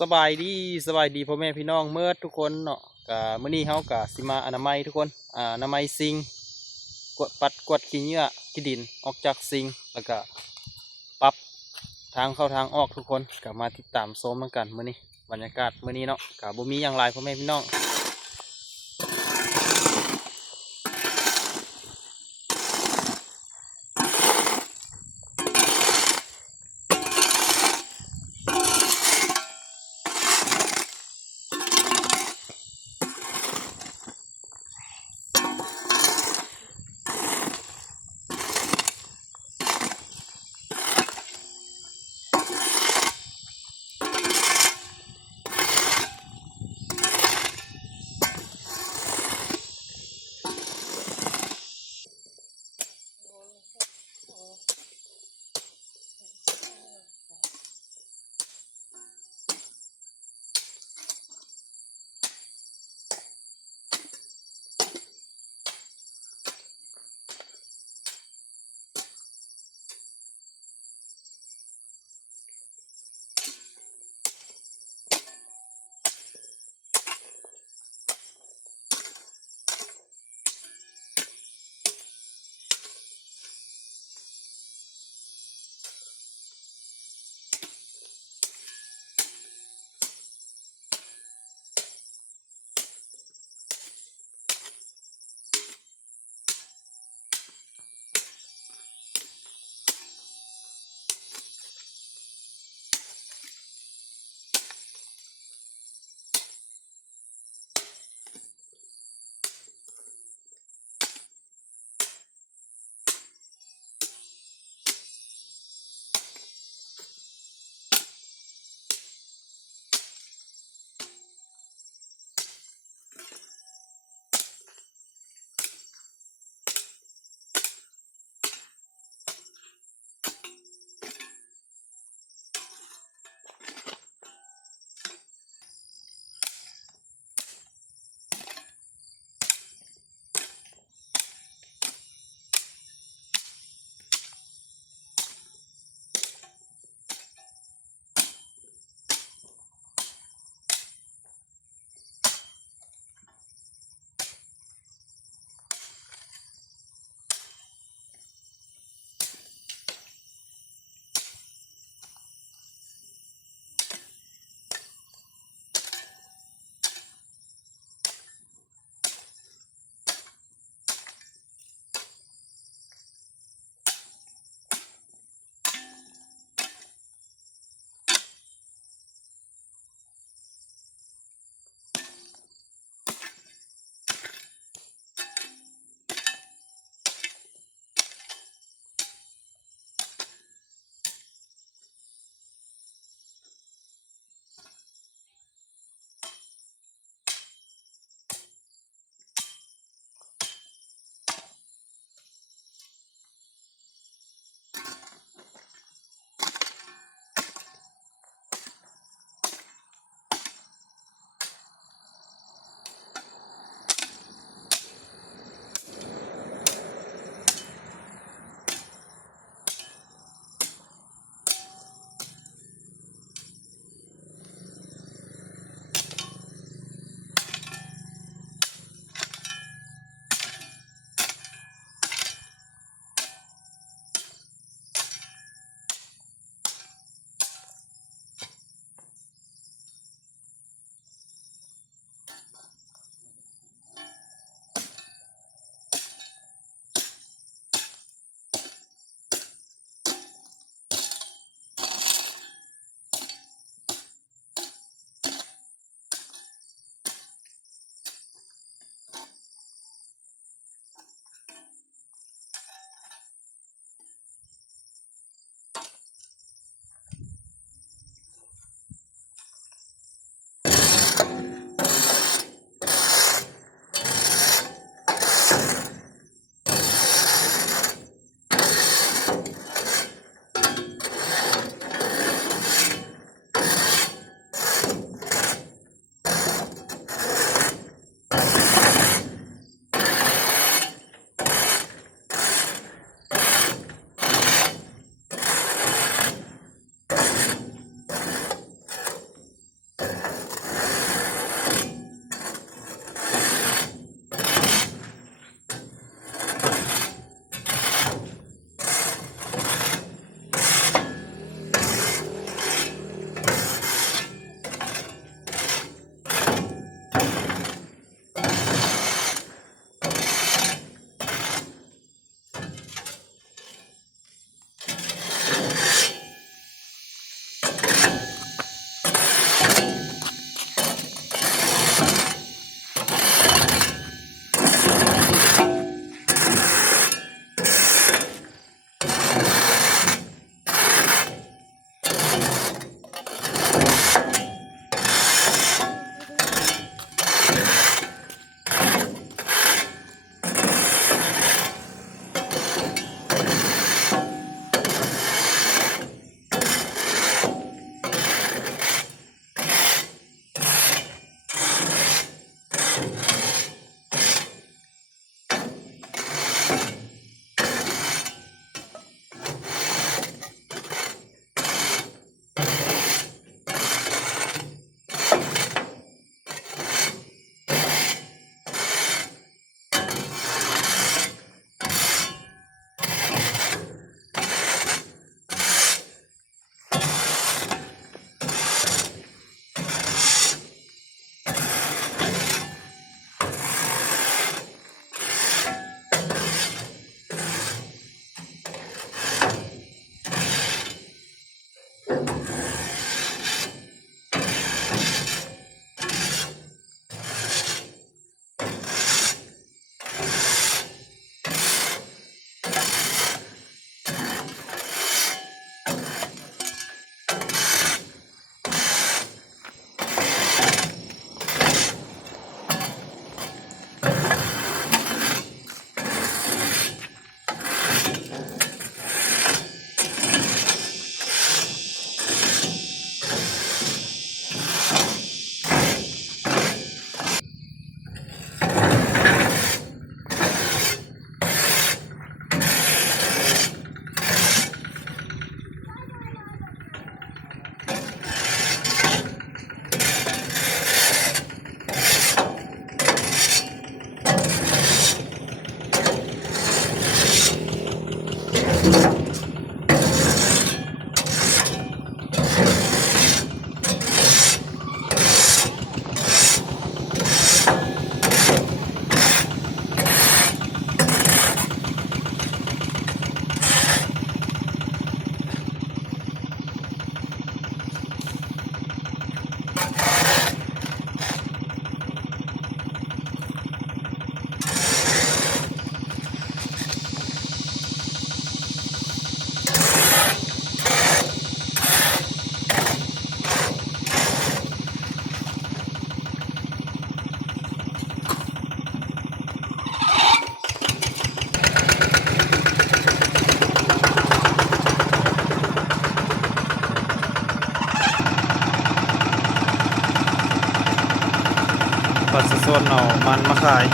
สบายดีสบายดีพ่อแม่พี่น้องเมื่อทุกคนเนาะกะมื้อนี้เฮากะสิมาอนามัยทุกคนอนามัยซิงกวดปัดกวาดขี้เหงื่อขี้ดินออกจากซิงแล้วก็ปรับทางเข้าทางออกทุกคนกะมาติดตามชมกันมื้อนี้บรรยากาศมื้อนี้เนาะกะบ่มีหยังหลายพ่อแม่พี่น้อง คนเอามันมาขาย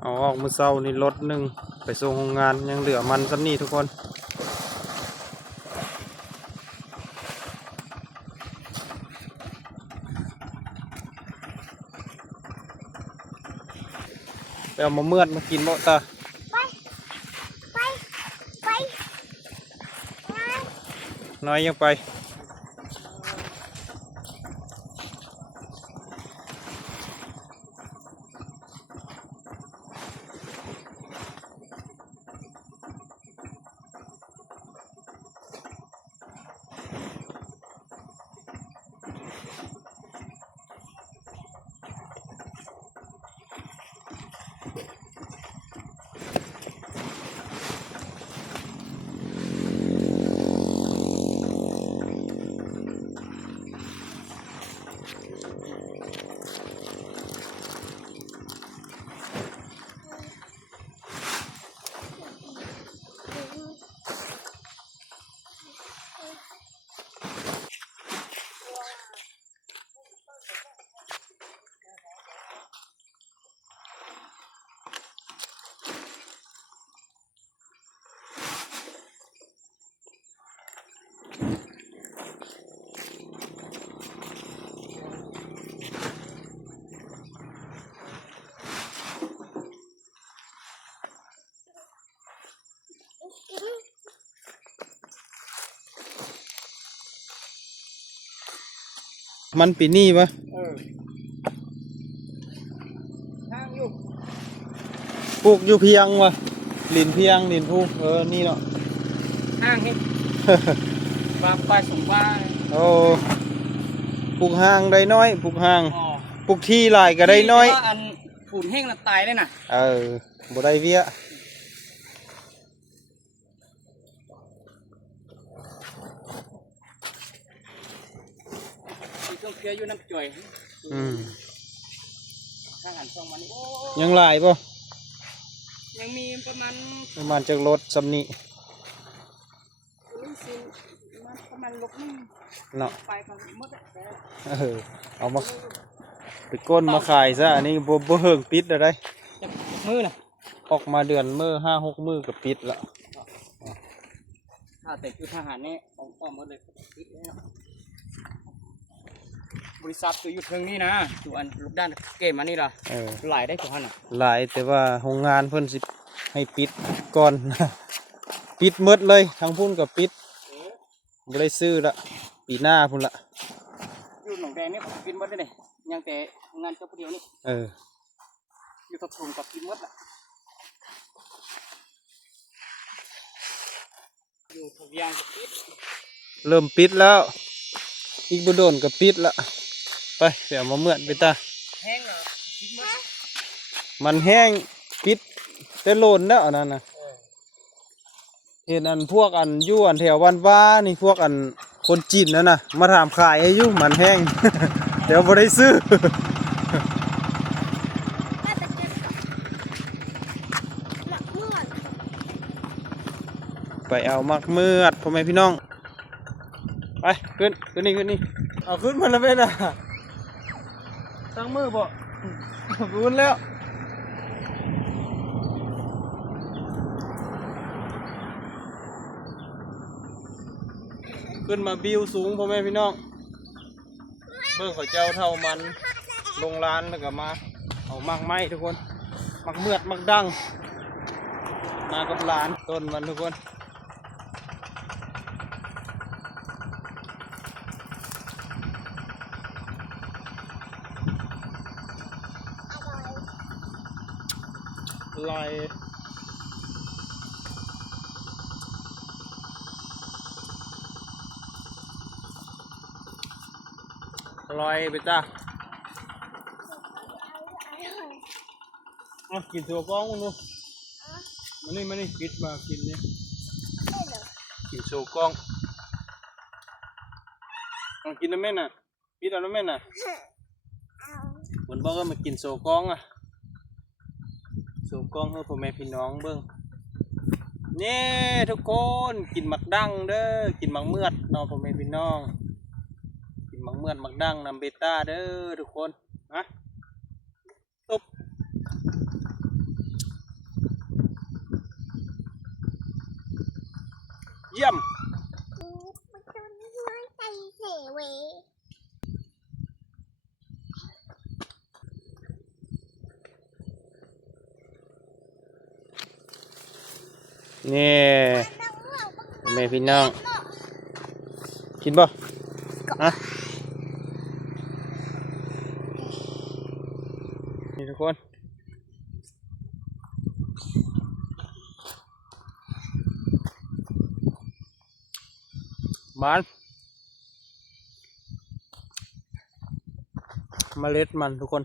เอาออกมือเศร้านี่รถหนึ่งไปส่งโรงงานยังเหลือมันซ้ำนี่ทุกคนไปเอามาเมือดมากินบ่ตาไปน้อยยังไปมันปีนี่ปะห้างอยู่ ปลูกอยู่เพียงวะลินเพียงลินผู้นี่เนาะ ห้างเฮ็ด ปลาปลาสงปลา โอ้ปลูกห่างได้น้อยปลูกห่าง อ๋อ ปลูกที่หลายก็ได้น้อย ที่ว่าอันฝุ่นแห้งแล้วตายเลยน่ะ บ่ได้เวีย มีเครื่องเคี้ยวอยู่น้ำจ่อย อืม ข้างหันช่องมันโอ้ ยังหลายป่ะ ยังมีประปมาณระมาณจากรถสำนี สิประมาณลบนึง เนาะ ไปกันหมดแต่ เอามาไปก้นมาขายซะอันนี้บ่เฮิงปิดอะไร จะมือน่ะ ออกมาเดือนมื้อ5-6 มื้อก็ปิดละ ถ้าแต่คือทหารนี่ของอ้อมหมดเลยปิดแล้วบริษัทตัวอยู่เทิงนี่นะอยู่อันลูกด้านเกมอันนี้ล่ะหลายได้กว่าหันน่ะ หลายแต่ว่าโรงงานเพิ่นสิให้ปิดก่อน ปิดหมดเลยทั้งพุ่นก็ปิดบ่ได้ซื้อละปีหน้าพุ่นละ อยู่หนองแดงนี่เขากินหมดเลยยังแต่งานเจ้าผู้เดียวนี่ อยู่ทับถมกับกินหมดอ่ะอยู่ทวียงปิด เริ่มปิดแล้วอีกบ่โดนก็ปิดละไปเดี๋ยวมาเมือดไปตา แห้งเหรอกินหมด มันแห้งปิดแต่โลนแล้วอันนั้นนะเห็นอันพวกอันอยู่อันแถวบ้านบ้านี่พวกอันคนจีนนั่นน่ะมาถามขายให้อยู่มันแห้ง เดี๋ยวบ่ได้ซื้อ ไปเอามักเมือดพ่อแม่พี่น้องไปขึ้นนี่เอาขึ้นมาแล้วแม่น่ะตั้งมือบ่ ขึ้นแล้วขึ้นมาบิวสูงพ่อแม่พี่น้องเบิ่งเขาเจ้าเท่ามันลงร้านแล้วก็มาเอามักไม้ทุกคนมักเมือดมักดังมากับร้านต้นมันทุกคนลอยลอยไปจ้ากินถั่วกล้องดูมานี่ปิดมากินเนี่ยกินโชว์กล้องกินน้ำแม่น่ะปิดเอาน้ำแม่น่ะเหมือนบอกว่ามากินโชว์กล้องอ่ะโชว์กล้องให้พ่อแม่พี่น้องเบิ้ง นี่ทุกคนกินหมักดั้งเด้อกินหมักเมือดน้องพ่อแม่พี่น้องกินหมักเมือดหมักดั้งนำเบต้าเด้อทุกคนนะตุบเยี่ยมนี่พ่อแม่พี่น้องกินบ่อะนี่ทุกคนบ้านเมล็ดมันทุกคน